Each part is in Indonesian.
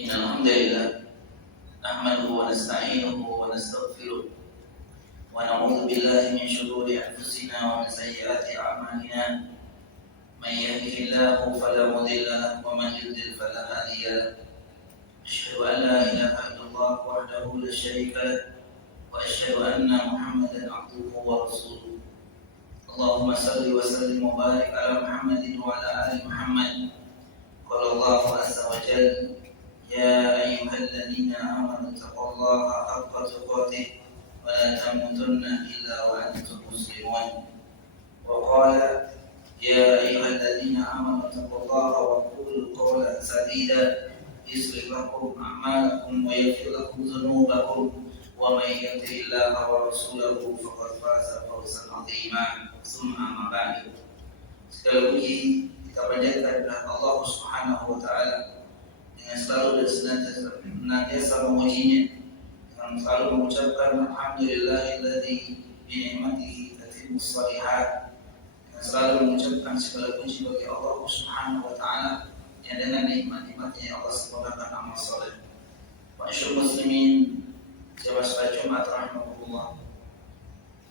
إن الحمد لله نحمده ونستعينه ونستغفره ونعوذ بالله من شرور أنفسنا ومن سيئات أعمالنا. من يهده الله فلا مضل له ومن يضلل فلا هادي له. أشهد أن لا إله إلا الله وحده لا شريك له وأشهد أن محمدا عبده ورسوله. اللهم صل وسلم وبارك على محمد وعلى آل محمد. قال الله عز وجل: يا أيها الذين آمنوا اتقوا الله حق تقاته ولا تموتن إلا وأنتم مسلمون. وقال: يا أيها الذين آمنوا اتقوا الله وقولوا قولا سديدا يصلح لكم أعمالكم ويغفر لكم ذنوبكم ومن يطع الله ورسوله فقد فاز فوزا عظيما. ثم أما بعد. Sekali lagi kita panjatkan kepada Allah Subhanahu wa taala dengan selalu dan senantiasa memujinya, dengan selalu mengucapkan alhamdulillahilladzi bi ni'matihi tatimmus shalihat, dengan selalu mengucapkan segala puji bagi Allah Subhanahu wa taala yang dengan nikmat-nikmatnya Allah sempurnakan amal saleh. Ma'asyiral muslimin, jamaah salat Jumat rahimakumullah.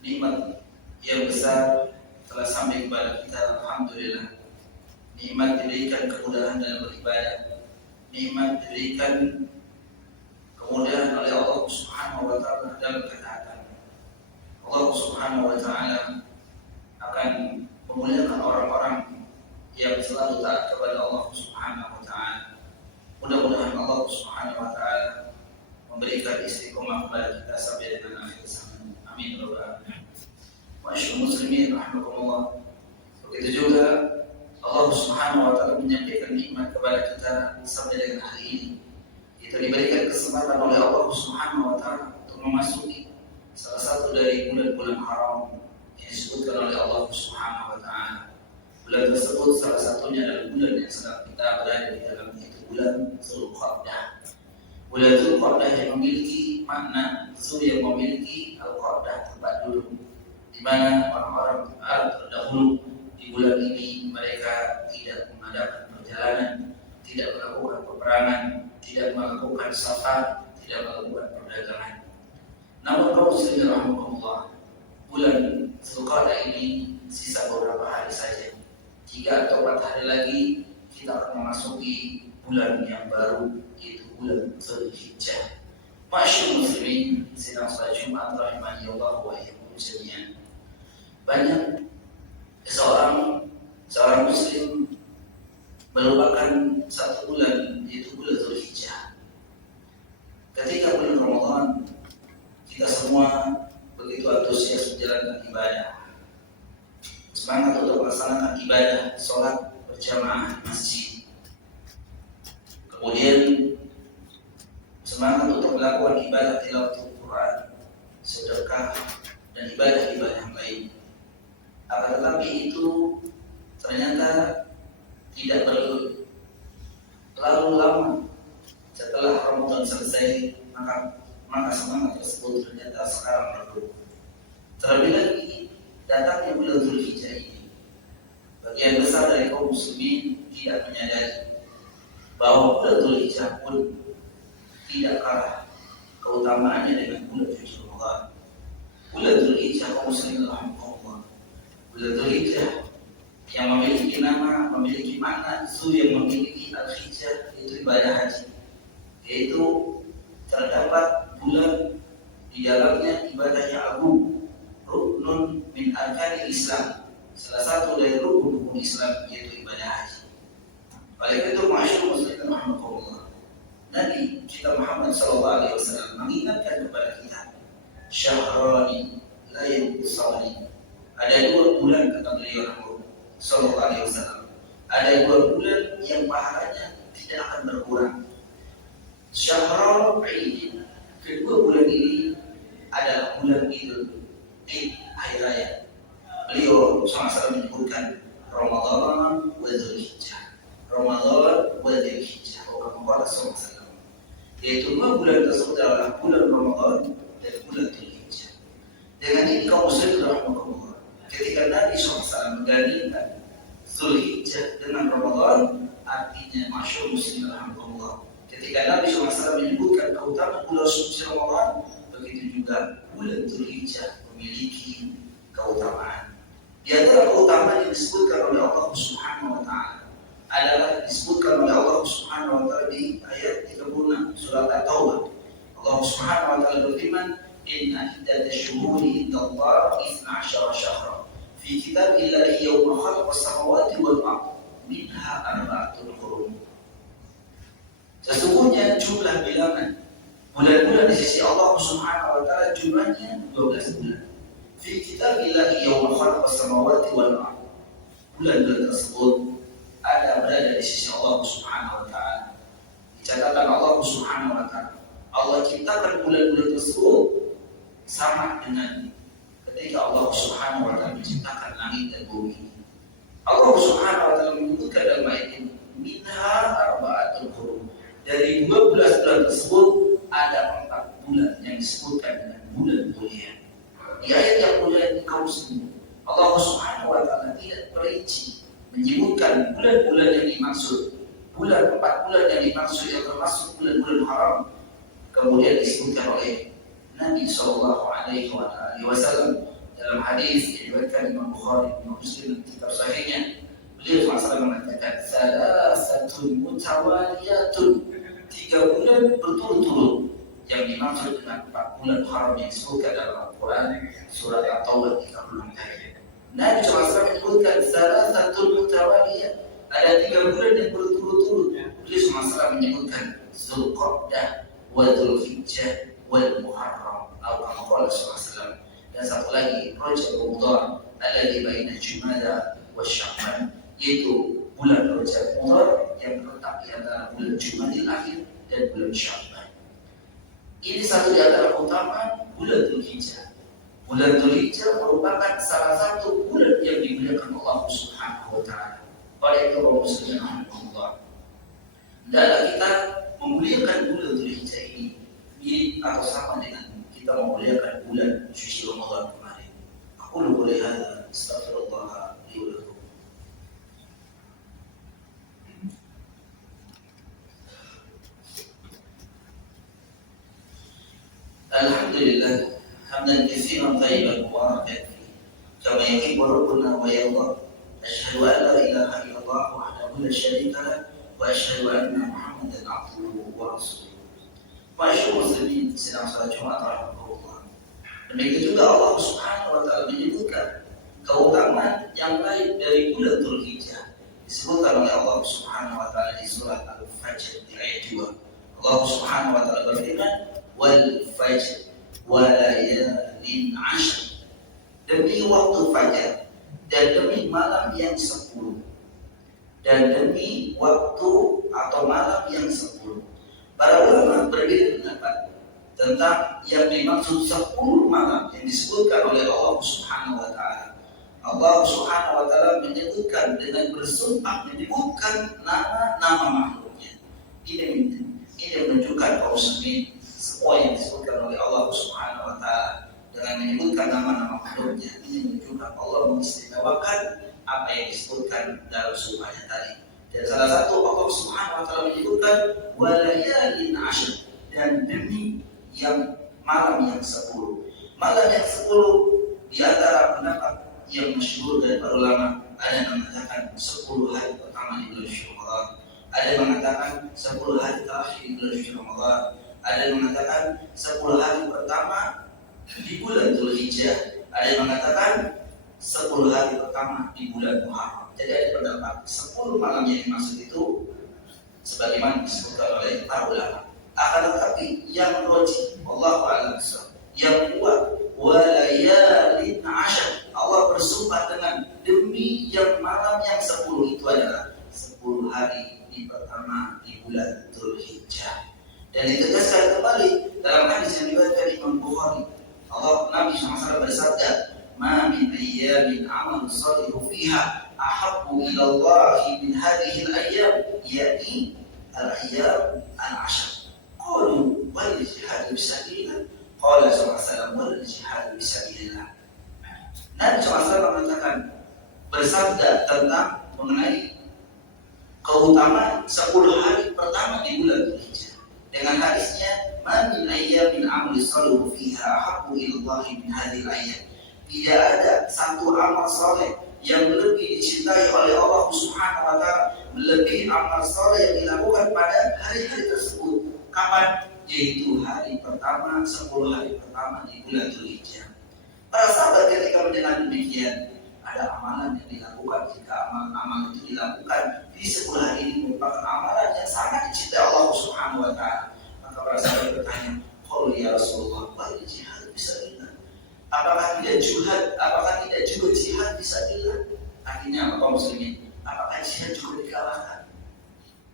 Nikmat yang besar telah sampai kepada kita, alhamdulillah. Nikmat diberikan kemudahan dalam beribadah, nikmat diberikan kemudahan oleh Allah Subhanahu wa taala dalam ketaatan. Allah Subhanahu wa taala akan memuliakan orang-orang yang selalu taat kepada Allah Subhanahu wa taala. Mudah-mudahan Allah Subhanahu wa taala memberikan istiqomah kepada kita sampai dengan akhir zaman. Amin ya rabbal alamin. Ma'asyiral muslimin rahimakumullah. Begitu juga Allah Subhanahu wa taala menyampaikan nikmat kepada kita sampai dengan hari ini. Kita diberikan kesempatan oleh Allah Subhanahu wa taala untuk memasuki salah satu dari bulan-bulan haram yang disebutkan oleh Allah Subhanahu wa taala. Bulan tersebut salah satunya adalah bulan yang sedang kita berada di dalamnya, itu bulan Dzulqa'dah. Bulan Dzulqa'dah yang memiliki makna, Dzul yang memiliki, Al-Qa'dah tempat duduk, di mana orang-orang Arab terdahulu di bulan ini mereka tidak mengadakan perjalanan, tidak melakukan peperangan, tidak melakukan safar, tidak melakukan perdagangan. Namun kaum muslimin rahimakumullah, bulan Dzulqa'dah ini sisa beberapa hari saja. 3 atau 4 hari lagi kita akan memasuki bulan yang baru, yaitu bulan Dzulhijjah. Ma'asyiral muslimin, sidang salat Jumat rahimani Allah wa iyyakum jami'an. Banyak seorang muslim melupakan satu bulan, yaitu bulan Dzulhijjah. Ketika bulan Ramadan, kita semua begitu antusias menjalankan ibadah, semangat untuk melaksanakan ibadah, sholat berjamaah di masjid. Kemudian semangat untuk melakukan ibadah tilawatul Quran, sedekah, dan ibadah-ibadah yang lain. Akan tetapi itu ternyata tidak terlalu lama setelah Ramadan selesai, maka semangat tersebut ternyata sekarang redup. Terlebih lagi datangnya bulan Dzulhijjah ini, bagian besar dari kaum muslimin tidak menyadari bahwa bulan Dzulhijjah pun tidak kalah keutamaannya dengan bulan suci Ramadan. Bulan Dzulhijjah kaum muslimin rahimahullah, bulan Dzulhijjah yang memiliki nama, memiliki makna, Dzul yang memiliki Al-Hijjah, yaitu ibadah haji, yaitu terdapat bulan di dalamnya ibadah yang agung, ruknun min arkanil Islam, salah satu dari rukun Islam, yaitu ibadah haji. Oleh itu, ma'asyiral muslimin rahimakumullah, Nabi kita Muhammad sallallahu alaihi wasallam mengingatkan kepada kita, syahrani la yanqusani. Ada 2 bulan, kata beliau sallallahu alaihi wasallam, ada 2 bulan yang pahalanya tidak akan berkurang. Syahrul Aid, kedua bulan ini adalah bulan Idul hari raya. Beliau SAW menyebutkan Ramadan wa Dzulhijjah, Ramadan wa Dzulhijjah, Rasulullah SAW, yaitu 2 bulan tersebut adalah bulan Ramadan dan bulan Dzulhijjah. Dengan ini kaum muslimin rahimahumullah, ketika Nabi SAW menggandingkan Dzulhijjah dengan Ramadan, artinya ma'asyiral muslimin rahimahumullah, Ketika Nabi SAW menyebutkan keutamaan bulan suci Ramadan, begitu juga bulan Dzulhijjah memiliki keutamaan. Di antara keutamaan yang disebutkan oleh Allah Subhanahu wa taala adalah disebutkan oleh Allah Subhanahu wa taala di ayat 36 surat At-Taubah. Allah Subhanahu wa taala berfirman, "Inna iddatash syuhuri indallahi 12 syahra fi kitabillahi yawma khalaqas samawati wal ardh minha arba'atun hurum." Sesungguhnya jumlah bilangan bulan-bulan di sisi Allah Subhanahu wa taala jumlahnya 12 bulan. Fi kitabillahi yawma khalaqas samawati wal ardh. Bulan-bulan tersebut berada di sisi Allah Subhanahu wa taala. Di catatan Allah Subhanahu wa taala, Allah ciptakan bulan-bulan tersebut sama dengan ketika Allah Subhanahu wa taala menciptakan langit dan bumi. Allah Subhanahu wa taala menyebutkan dalam ayat ini, "Minha arba'atul hurum." Dari 12 bulan tersebut ada 4 bulan yang disebutkan dengan bulan mulia. Di ayat yang mulia ini kaum muslimin, Allah Subhanahu wa taala tidak perinci menyebutkan bulan-bulan yang dimaksud. 4 bulan yang dimaksud yang termasuk bulan-bulan haram. Kemudian disebutkan oleh Nabi sallallahu alaihi wasallam dalam hadis yang diriwayatkan Imam Bukhari dan Muslim dalam kitab sahihnya. Beliau SAW mengatakan, "Salasatun mutawaliyatun." 3 bulan berturut-turut yang dimaksud dengan 4 bulan haram yang disebutkan dalam Al-Quran surat At-Taubah 36 ayat. Nabi SAW menyebutkan salasatun mutawaliyah, ada 3 bulan yang berturut-turut. Beliau SAW menyebutkan Dzulqa'dah wa Dzulhijjah wal Muharram atau kama qala SAW. Dan satu lagi Rajab Mudhar alladzi baina Jumada wa Sya'ban, yaitu bulan Rajab Mudhar yang terletak di antara bulan Jumadil Akhir dan bulan Sya'ban. Ini satu di antara keutamaan bulan Dzulhijjah. Bulan Dzulhijjah merupakan salah satu bulan yang dimuliakan Allah Subhanahu wa taala. Oleh itu kaum muslimin rahimahullah, hendaklah kita memuliakan bulan Dzulhijjah ini mirip atau sama dengan kita memuliakan bulan suci Ramadan kemarin. Aku boleh hada astaghfirullah li wa lakum. Alhamdulillah hamdan katsiran thayyiban mubarakan fihi kama yuhibbu rabbuna wa yarda. Asyhadu an la ilaha illallah wahdahu la syarika lah wa asyhadu anna Muhammadan abduhu wa rasuluh. Masyaallah muslimin sedang salat Jumat rahimahullah. Demikian juga Allah Subhanahu wa taala menyebutkan keutamaan yang lain dari bulan Dzulhijjah. Disebutkan oleh Allah Subhanahu wa taala di surat Al-Fajr di ayat 2. Allah Subhanahu wa taala berfirman, "Wal fajr wa layalin 'ashr." Demi waktu fajar dan demi malam yang 10. Dan demi waktu atau malam yang 10. Para ulama berbeda pendapat tentang yang dimaksud 10 malam yang disebutkan oleh Allah Subhanahu wa taala. Allah Subhanahu wa taala menyebutkan dengan bersumpah menyebutkan nama-nama makhluknya. Ini menunjukkan kaum muslimin semua yang disebutkan oleh Allah Subhanahu wa taala dengan menyebutkan nama-nama makhluknya, ini menunjukkan Allah mengistimewakan apa yang disebutkan dalam sumpahnya tadi. Dan salah satu Allah Subhanahu wa taala menyebutkan walayalin 'ashr, dan demi yang malam yang 10. Malam yang 10 di antara pendapat yang masyhur dari para ulama, ada yang mengatakan 10 hari pertama di bulan suci Ramadan, ada yang mengatakan 10 hari terakhir di bulan suci Ramadan, ada yang mengatakan 10 hari pertama di bulan Dzulhijjah, ada yang mengatakan 10 hari pertama di bulan Muharram. Jadi ada pendapat 10 malam yang dimaksud itu sebagaimana disebutkan oleh para ulama. Akan tetapi yang rajih, wallahu a'lam bishawab, yang kuat walayalin 'ashr, Allah bersumpah dengan demi yang malam yang 10, itu adalah 10 hari di pertama di bulan Dzulhijjah. Dan ditegaskan kembali dalam hadis yang diriwayatkan Imam Bukhari, Nabi SAW bersabda, "Ma min ayyamin amal salihu fiha ahabbu ila Allah min hadhihi al-ayyam," yakni al-ayyam al-'ashr. Qalu wal jihad fisabilillah, qala sallallahu wal jihad fisabilillah. Nabi SAW mengatakan, bersabda tentang mengenai keutamaan 10 hari pertama di bulan Dzulhijjah. Dengan hadisnya, "Man min ayyamin amali salihu fiha ahabbu ilallahi min hadhil ayyam." Tidak ada satu amal saleh yang lebih dicintai oleh Allah Subhanahu wa taala melebihi amal saleh yang dilakukan pada hari-hari tersebut. Kapan? Yaitu hari pertama, 10 hari pertama di bulan Dzulhijjah. Para sahabat ketika mendengar demikian, ada amalan yang dilakukan, jika amal itu dilakukan di 10 hari ini merupakan amalan yang sangat dicintai Allah Subhanahu wa taala. Maka para sahabat bertanya, "Qul ya Rasulullah, wa jihad fisabilillah?" Apakah tidak jihad? Apakah tidak juga jihad fisabilillah? Artinya apa kaum muslimin? Apakah jihad juga dikalahkan?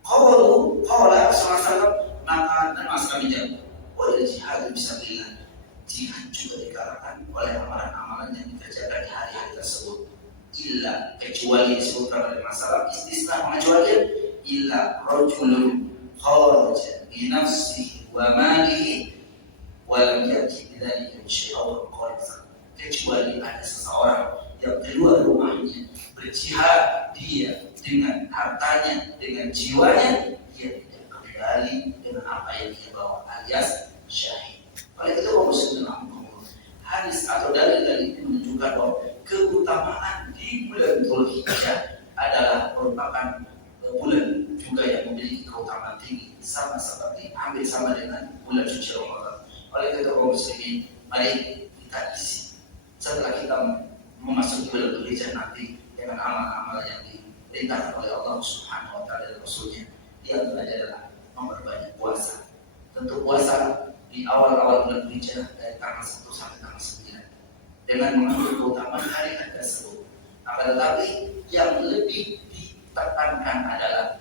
Qala sallallahu maka dan mas kami jawab, "Wa jihad fisabilillah." Jihad juga dikalahkan oleh amalan-amalan yang dikerjakan di hari-hari tersebut. Illa, kecuali disebutkan oleh masalah istisna pengecualian, illa rajulun kharaja bi nafsihi wa malihi wa lam yati bidzalika syai'un qalsa. Kecuali ada seseorang yang keluar rumahnya berjihad, dia dengan hartanya, dengan jiwanya, dia tidak kembali dengan apa yang dia bawa, alias syahid. Oleh itu kaum muslimin hadis atau dalil-dalil ini menunjukkan bahwa keutamaan di bulan Dzulhijjah adalah merupakan bulan juga yang memiliki keutamaan tinggi, sama seperti hampir sama dengan bulan suci Ramadan. Oleh itu kaum muslimin, mari kita isi setelah kita memasuki bulan Dzulhijjah nanti dengan amal-amal yang diperintahkan oleh Allah Subhanahu wa taala dan Rasulnya. Di antaranya adalah memperbanyak puasa. Tentu puasa di awal-awal bulan Dzulhijjah dari tanggal 1 sampai tanggal 9 dengan mengambil keutamaan hari-hari tersebut. Akan tetapi yang lebih ditekankan adalah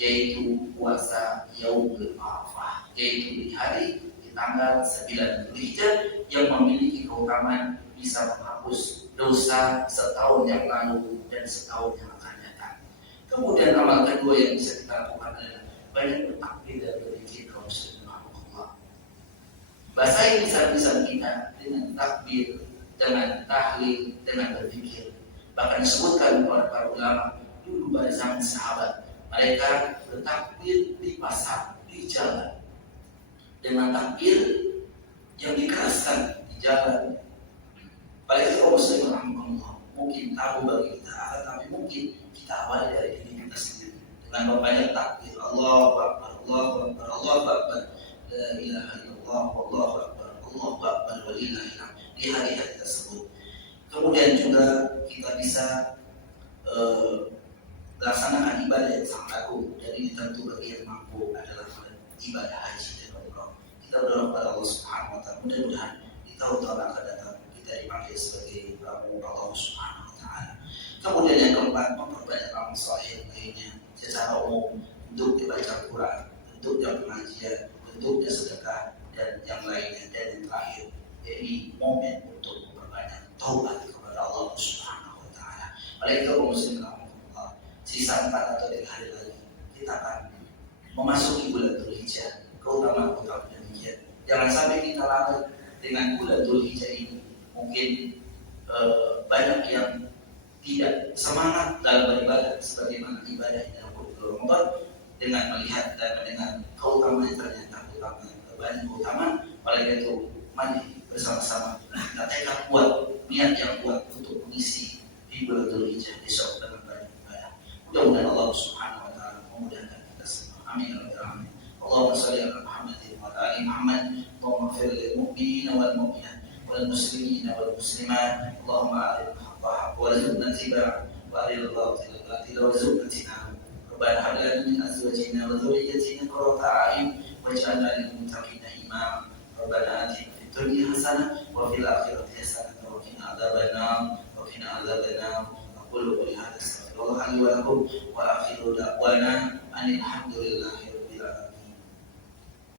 yaitu puasa Yaumul Arafah, yaitu di hari di tanggal 9 Dzulhijjah yang memiliki keutamaan bisa menghapus dosa setahun yang lalu dan setahun yang akan datang. Kemudian amal kedua yang bisa kita lakukan adalah banyak bertakbir dan berzikir kaum muslimin. Basahi lisan-lisan kita dengan takbir, dengan tahlil, dengan berzikir. Bahkan disebutkan oleh para ulama dulu pada zaman sahabat, mereka bertakbir di pasar, di jalan, dengan takbir yang dikeraskan di jalan. Pada itu kaum muslimin rahimahumullah, mungkin tahu bagi kita, tapi mungkin kita awali dari diri kita sendiri dengan membanyak takbir, Allahu Akbar, Allahu Akbar, Allahu Akbar, la ilaha illallah, Allahu Akbar, Allahu Akbar, walillahil hamd di hari-hari tersebut. Kemudian juga kita bisa melaksanakan ibadah yang sangat agung, dan ini tentu bagi yang mampu adalah ibadah haji dan umrah. Kita berdoa kepada Allah Subhanahu wa taala, mudah-mudahan di tahun-tahun akan datang kita dipanggil sebagai tamu Allah Subhanahu wa taala. Kemudian yang keempat, memperbanyak amal saleh lainnya secara umum, untuk dibaca Quran, untuk yang pengajian, bentuknya sedekah, dan yang lainnya. Dan yang terakhir, jadi momen untuk memperbanyak taubat kepada Allah Subhanahu wa taala. Oleh itu kaum muslimin rahimahumullah, sisa 4 atau 3 hari lagi kita akan memasuki bulan Dzulhijjah. Keutamaan demikian. Jangan sampai kita lalai dengan bulan Dzulhijjah ini. Mungkin banyak yang tidak semangat dalam beribadah sebagaimana ibadah yang bulan Ramadan, dengan melihat dan mendengar keutamaan yang ternyata banyak keutamaan. Oleh itu, mari bersama-sama kita tekad kuat, niat yang kuat untuk mengisi di bulan Dzulhijjah besok dengan banyak ibadah. Mudah-mudahan Allah Subhanahu wa taala memudahkan kita semua. Amin ya rabbal alamin. Allahumma shalli ala Muhammadin wa ala ali Muhammad. Allahumma ighfir lil mu'minina wal mu'minat wal muslimina wal muslimat. Allahumma arina al-haqqa haqqa warzuqna ittiba'ahu wa arina al-batila batila warzuqna ijtinabah. Rabbana hab lana min azwajina wa dhurriyyatina qurrata a'yun waj'alna lil muttaqina imama. Rabbana atina fid dunya hasanah wa fil akhirati hasanah wa qina adzabannar wa qina adzabannar. Aqulu qawli hadza astaghfirullah li wa lakum wa akhiru da'wana alhamdulillahi